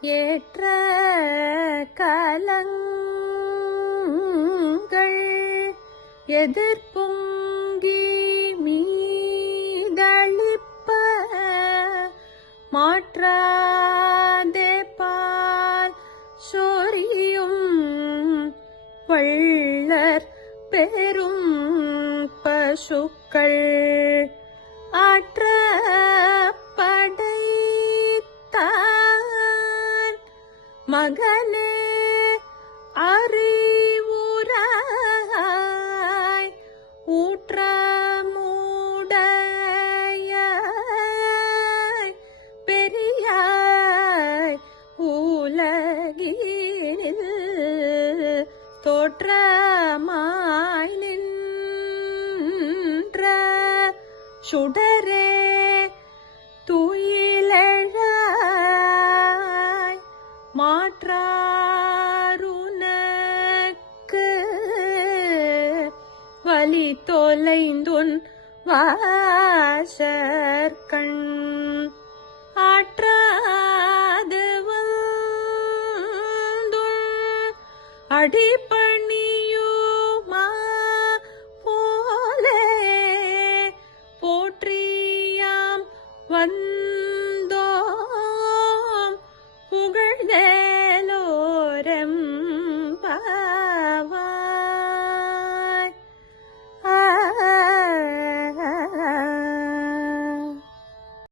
ஏற்ற கலங்கள் எதிர்பொங்கி மீதளிப்ப மாற்றாதே பால் சொரியும் வள்ளர் பெரும் பசுக்கள். மகனே அறிவுராய் ஊற்றமுடைய பெரியாய் உலகில் தோற்றமாய் நின்ற சுடரே போற்றாருனக்கு வலி தொலைந்துன் வாசற்கண் ஆற்றாது அடிப்பணியுமா போலே போற்றியாம் வந்த